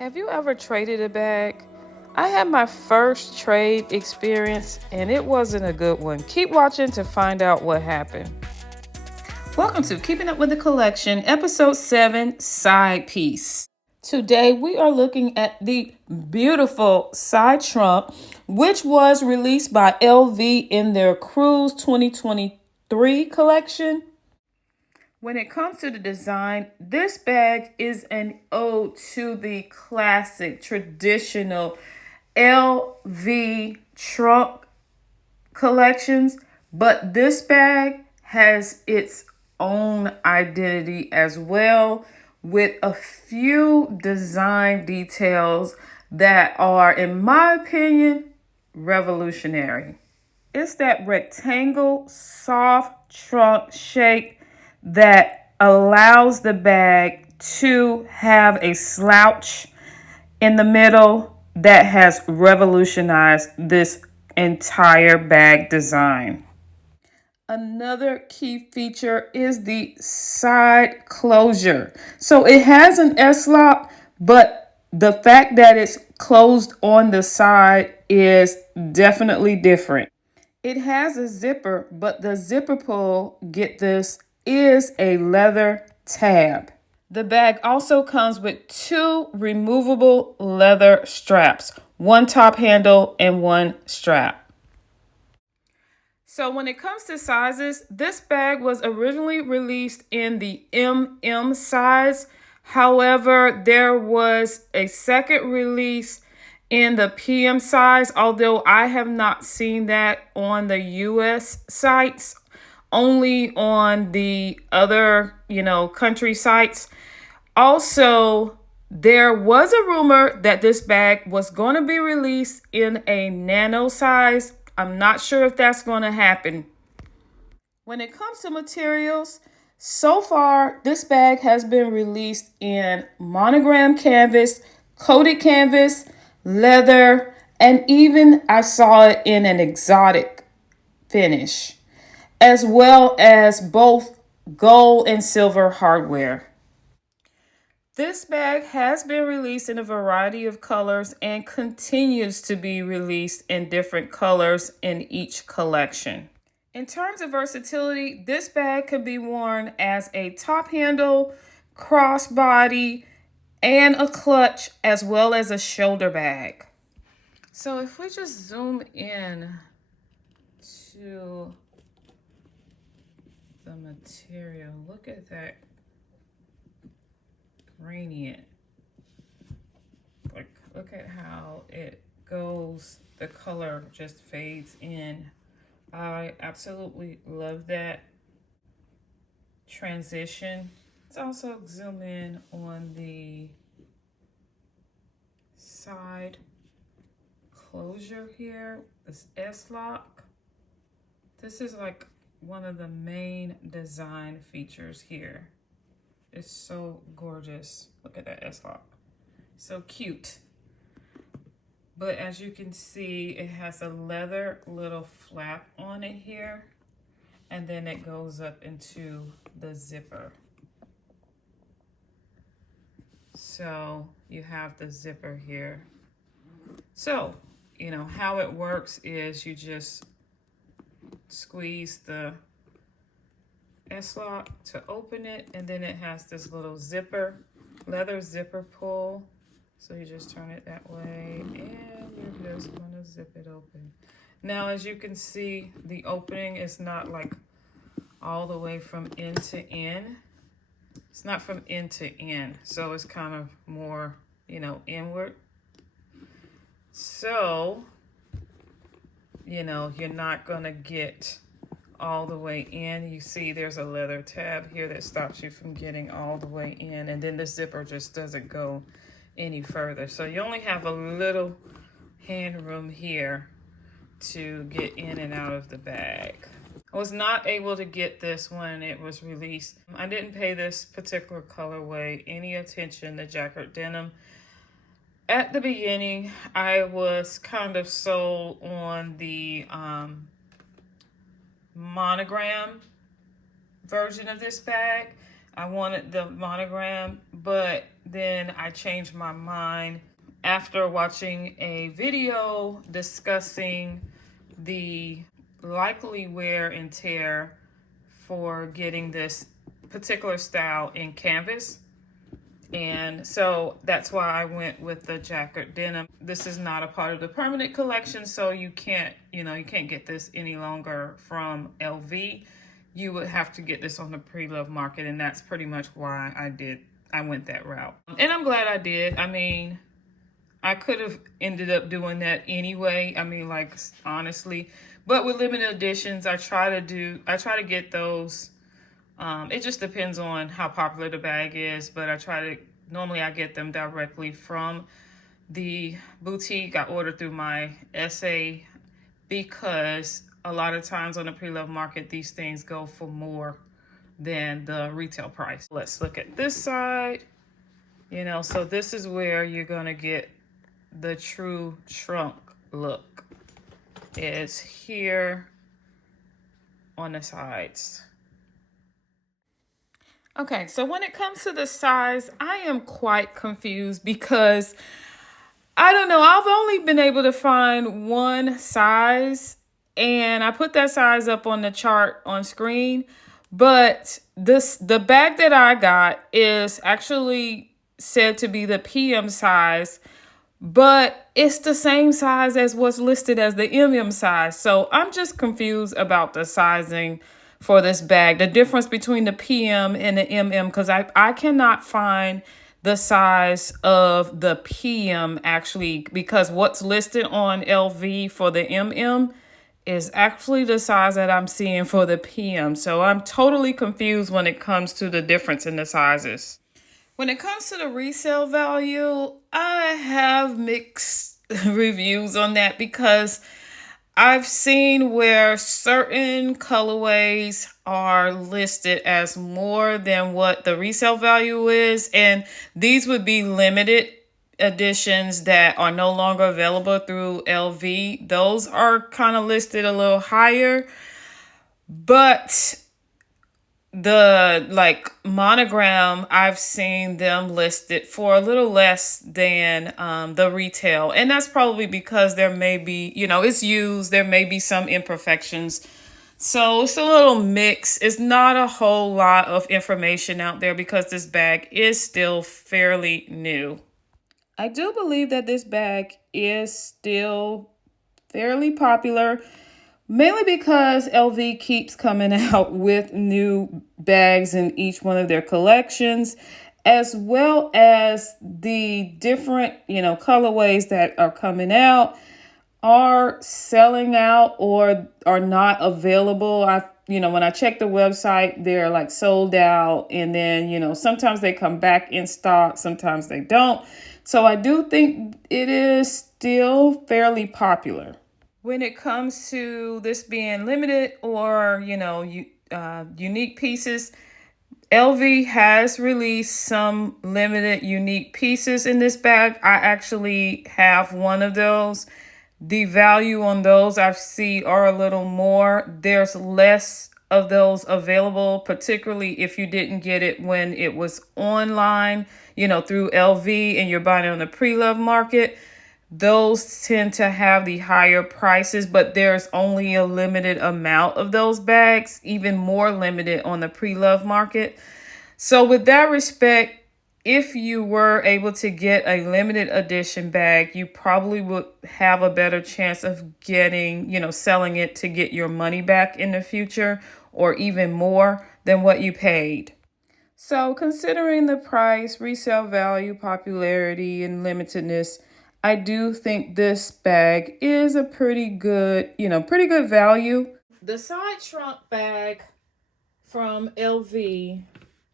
Have you ever traded a bag? I had my first trade experience and it wasn't a good one. Keep watching to find out what happened. Welcome to Keeping Up with the Collection, Episode 7, Side Piece. Today we are looking at the beautiful side trunk, which was released by LV in their Cruise 2023 collection. When it comes to the design, this bag is an ode to the classic, traditional LV trunk collections, but this bag has its own identity as well, with a few design details that are, in my opinion, revolutionary. It's that rectangle, soft trunk shape that allows the bag to have a slouch in the middle that has revolutionized this entire bag design. Another key feature is the side closure. So it has an S-lock, but the fact that it's closed on the side is definitely different. It has a zipper, but the zipper pull, get this, is a leather tab. The bag also comes with two removable leather straps, one top handle and one strap. So when it comes to sizes, this bag was originally released in the MM size. However, there was a second release in the PM size, although I have not seen that on the US sites, only on the other, country sites. Also, there was a rumor that this bag was going to be released in a nano size. I'm not sure if that's going to happen. When it comes to materials, so far this bag has been released in monogram canvas, coated canvas, leather, and even I saw it in an exotic finish, as well as both gold and silver hardware. This bag has been released in a variety of colors and continues to be released in different colors in each collection. In terms of versatility, this bag can be worn as a top handle, crossbody, and a clutch, as well as a shoulder bag. So if we just zoom in to the material, look at that gradient. Look at how it goes, the color just fades in. I absolutely love that transition. Let's also zoom in on the side closure here, this S-lock. This is like one of the main design features here. It's so gorgeous. Look at that S-lock. So cute. But as you can see, it has a leather little flap on it here. And then it goes up into the zipper. So you have the zipper here. So, how it works is you just squeeze the S-lock to open it, and then it has this little zipper, leather zipper pull. So you just turn it that way, and you're just gonna zip it open. Now, as you can see, the opening is not like all the way from end to end. It's not from end to end, so it's kind of more, inward. So, you're not gonna get all the way in. You see there's a leather tab here that stops you from getting all the way in, and then the zipper just doesn't go any further. So you only have a little hand room here to get in and out of the bag. I was not able to get this when it was released. I didn't pay this particular colorway any attention, the jacquard denim. At the beginning, I was kind of sold on the monogram version of this bag. I wanted the monogram, but then I changed my mind after watching a video discussing the likely wear and tear for getting this particular style in canvas. And so that's why I went with the jacquard denim. This is not a part of the permanent collection, so you can't get this any longer from LV. You would have to get this on the pre-love market, and that's pretty much why I went that route. And I'm glad I did. I mean, I could have ended up doing that anyway. I mean, like, honestly, but with limited editions, I try to get those. It just depends on how popular the bag is, but normally I get them directly from the boutique. I order through my SA because a lot of times on the pre-love market, these things go for more than the retail price. Let's look at this side. So this is where you're gonna get the true trunk look. Is here on the sides. Okay, so when it comes to the size, I am quite confused because I don't know. I've only been able to find one size, and I put that size up on the chart on screen. But the bag that I got is actually said to be the PM size, but it's the same size as what's listed as the MM size. So I'm just confused about the sizing for this bag, the difference between the PM and the MM, because I cannot find the size of the PM actually, because what's listed on LV for the MM is actually the size that I'm seeing for the PM. So I'm totally confused when it comes to the difference in the sizes. When it comes to the resale value, I have mixed reviews on that because I've seen where certain colorways are listed as more than what the resale value is, and these would be limited editions that are no longer available through LV. Those are kind of listed a little higher, but the monogram, I've seen them listed for a little less than the retail. And that's probably because there may be, it's used, there may be some imperfections. So it's a little mix. It's not a whole lot of information out there because this bag is still fairly new. I do believe that this bag is still fairly popular, mainly because LV keeps coming out with new bags in each one of their collections, as well as the different, colorways that are coming out are selling out or are not available. When I check the website, they're like sold out, and then, sometimes they come back in stock, sometimes they don't. So I do think it is still fairly popular. When it comes to this being limited or, unique pieces, LV has released some limited unique pieces in this bag. I actually have one of those. The value on those I see are a little more. There's less of those available, particularly if you didn't get it when it was online, through LV and you're buying it on the pre-love market. Those tend to have the higher prices, but there's only a limited amount of those bags, even more limited on the pre-love market. So with that respect, if you were able to get a limited edition bag, you probably would have a better chance of getting, selling it to get your money back in the future or even more than what you paid. So considering the price, resale value, popularity, and limitedness, I do think this bag is a pretty good value. The side trunk bag from LV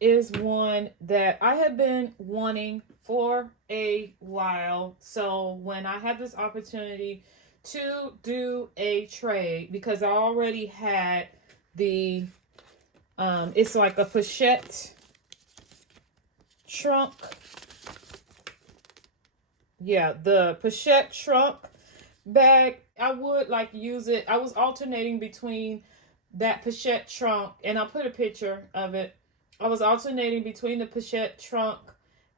is one that I have been wanting for a while. So when I had this opportunity to do a trade, because I already had the, it's like a pochette trunk. Yeah, the pochette trunk bag, I would use it. I was alternating between that pochette trunk, and I'll put a picture of it. I was alternating between the pochette trunk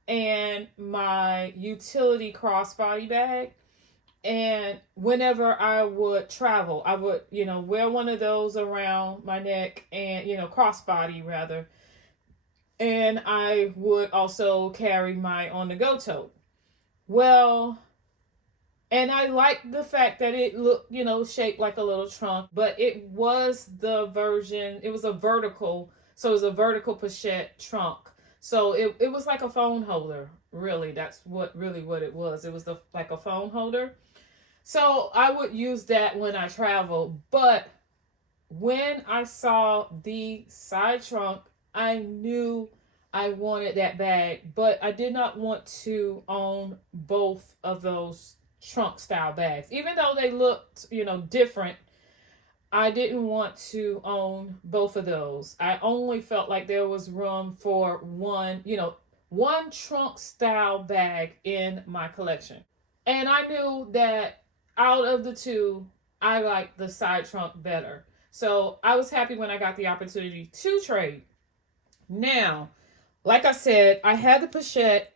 and my utility crossbody bag. And whenever I would travel, I would, wear one of those around my neck and, crossbody rather. And I would also carry my on the go tote. Well, and I like the fact that it looked, shaped like a little trunk, but it was the version, it was a vertical, so it was a vertical pochette trunk. So it was like a phone holder, really. That's what it was. It was like a phone holder. So I would use that when I travel. But when I saw the side trunk, I knew I wanted that bag, but I did not want to own both of those trunk style bags. Even though they looked, different, I didn't want to own both of those. I only felt like there was room for one trunk style bag in my collection. And I knew that out of the two, I liked the side trunk better. So I was happy when I got the opportunity to trade. Now, like I said, I had the pochette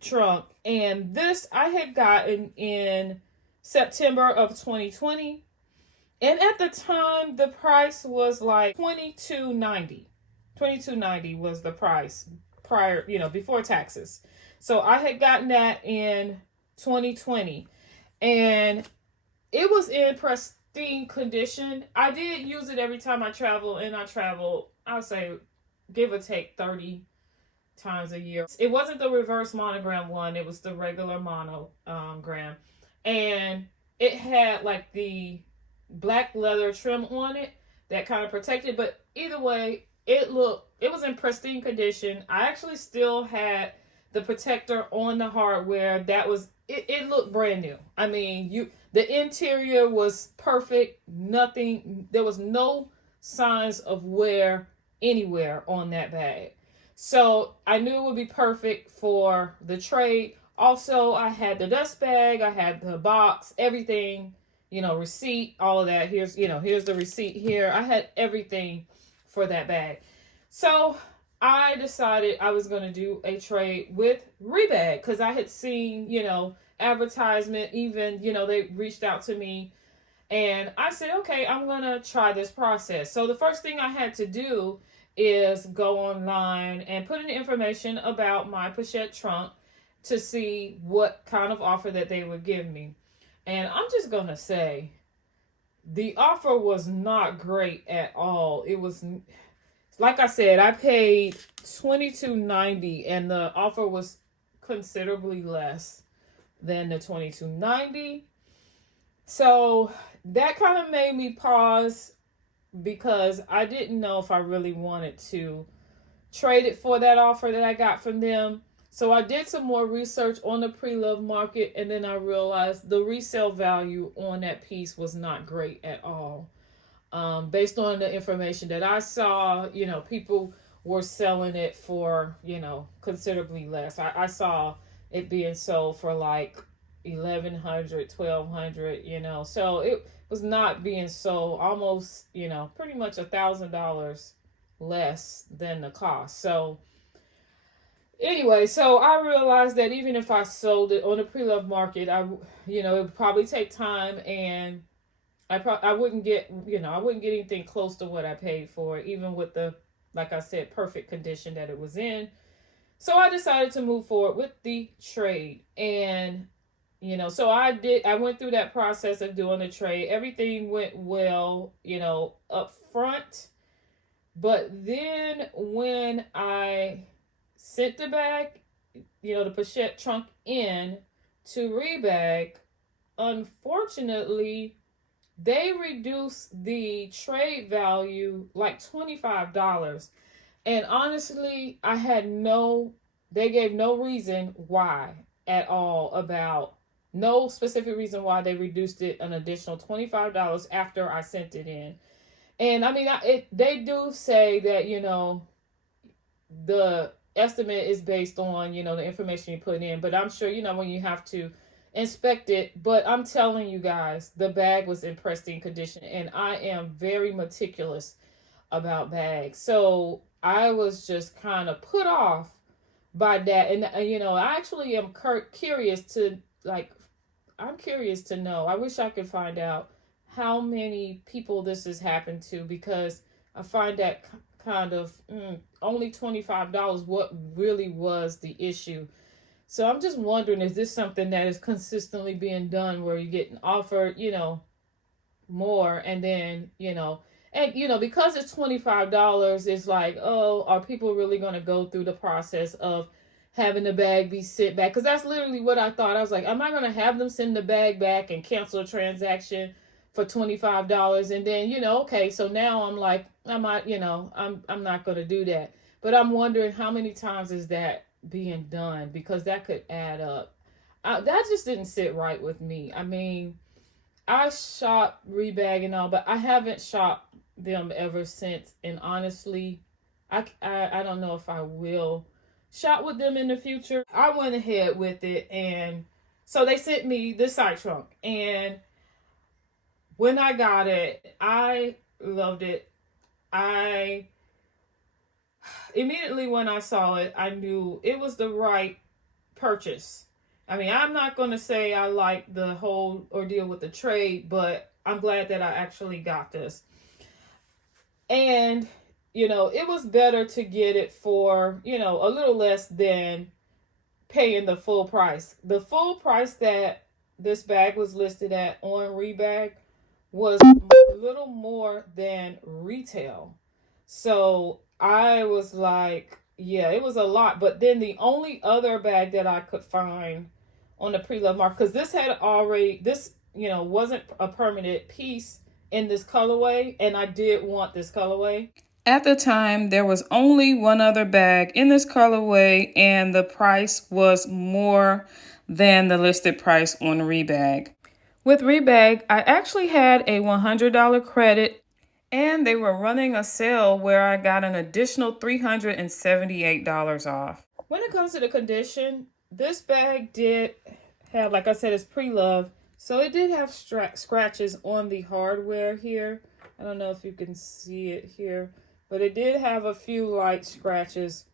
trunk, and this I had gotten in September of 2020. And at the time, the price was like $22.90. $22.90 was the price prior, before taxes. So I had gotten that in 2020, and it was in pristine condition. I did use it every time I travel, and I travel, I would say, give or take 30 times a year. It wasn't the reverse monogram one, it was the regular monogram. And it had like the black leather trim on it that kind of protected, but either way, it was in pristine condition. I actually still had the protector on the hardware. That was it looked brand new. I mean, the interior was perfect. Nothing, there was no signs of wear anywhere on that bag. So I knew it would be perfect for the trade. Also, I had the dust bag, I had the box, everything, receipt, all of that. Here's the receipt here. I had everything for that bag. So I decided I was going to do a trade with Rebag because I had seen, advertisement, even, they reached out to me, and I said, okay, I'm going to try this process. So the first thing I had to do is go online and put in information about my pochette trunk to see what kind of offer that they would give me. And I'm just going to say, the offer was not great at all. It was, like I said, I paid $22.90 and the offer was considerably less than the $22.90. So that kind of made me pause because I didn't know if I really wanted to trade it for that offer that I got from them. So I did some more research on the pre-loved market, and then I realized the resale value on that piece was not great at all. Based on the information that I saw, people were selling it for, considerably less. I saw it being sold for like $1,100, $1,200, so it was not being sold almost, pretty much $1,000 less than the cost. So anyway, so I realized that even if I sold it on the pre-love market, it would probably take time, and I wouldn't get, I wouldn't get anything close to what I paid for it, even with the, like I said, perfect condition that it was in. So I decided to move forward with the trade. And, so I went through that process of doing the trade. Everything went well, up front. But then when I sent the bag, the pochette trunk in to Rebag, unfortunately, they reduced the trade value like $25. And honestly, they gave no reason why at all, about no specific reason why they reduced it an additional $25 after I sent it in. And I mean, they do say that, the estimate is based on, the information you put in, but I'm sure, when you have to inspect it. But I'm telling you guys, the bag was in pristine condition, and I am very meticulous about bags. So I was just kind of put off by that. And I actually am curious to like. I'm curious to know. I wish I could find out how many people this has happened to, because I find that kind of only $25. What really was the issue? So I'm just wondering, is this something that is consistently being done where you're getting offered, more, and then, and because it's $25, it's like, oh, are people really going to go through the process of having the bag be sent back? Because that's literally what I thought. I was like, am I going to have them send the bag back and cancel a transaction for $25? And then, okay, so now I'm like, I'm not going to do that. But I'm wondering, how many times is that being done? Because that could add up. That just didn't sit right with me. I mean, I shop Rebag and all, but I haven't shopped them ever since. And honestly, I don't know if I will shop with them in the future. I went ahead with it, and so they sent me the side trunk. And when I got it, I loved it. I immediately, when I saw it, I knew it was the right purchase. I mean, I'm not going to say I like the whole ordeal with the trade, but I'm glad that I actually got this. And, it was better to get it for, a little less than paying the full price. The full price that this bag was listed at on Rebag was a little more than retail. So I was like, yeah, it was a lot. But then the only other bag that I could find on the pre-love market, because this wasn't a permanent piece in this colorway, and I did want this colorway. At the time, there was only one other bag in this colorway, and the price was more than the listed price on Rebag. With Rebag, I actually had a $100 credit, and they were running a sale where I got an additional $378 off. When it comes to the condition, this bag did have, like I said, it's pre-love, so it did have scratches on the hardware here. I don't know if you can see it here, but it did have a few light scratches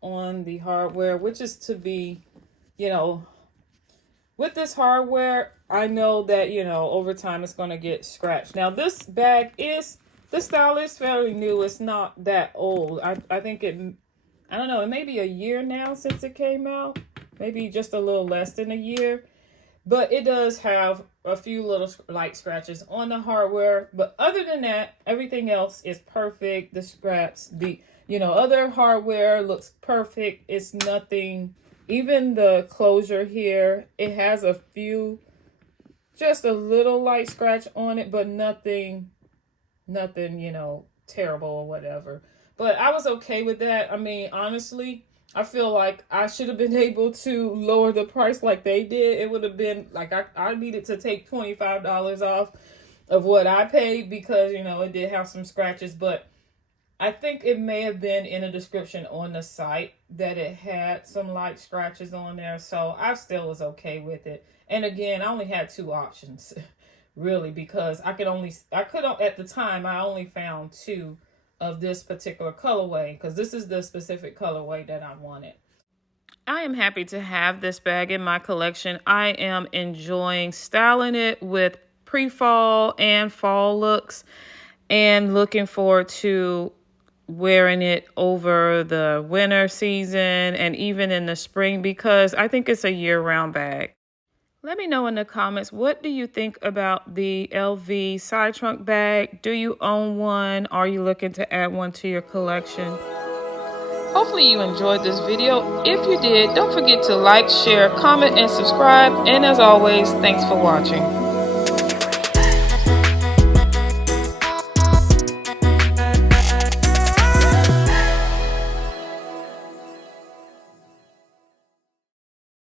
on the hardware, which is to be, with this hardware, I know that, over time it's going to get scratched. Now, this style is fairly new. It's not that old. I think I don't know, it may be a year now since it came out. Maybe just a little less than a year. But it does have a few little light scratches on the hardware. But other than that, everything else is perfect. The scraps, the other hardware looks perfect. It's nothing. Even the closure here, it has a few, just a little light scratch on it, but nothing, terrible or whatever. But I was okay with that. I mean, honestly, I feel like I should have been able to lower the price like they did. It would have been like I needed to take $25 off of what I paid, because, it did have some scratches. But I think it may have been in a description on the site that it had some light scratches on there. So I still was okay with it. And again, I only had two options, really, because at the time, I only found two of this particular colorway, because this is the specific colorway that I wanted. I am happy to have this bag in my collection. I am enjoying styling it with pre-fall and fall looks, and looking forward to wearing it over the winter season and even in the spring, because I think it's a year-round bag. Let me know in the comments, what do you think about the LV side trunk bag? Do you own one? Are you looking to add one to your collection? Hopefully you enjoyed this video. If you did, don't forget to like, share, comment, and subscribe. And as always, thanks for watching.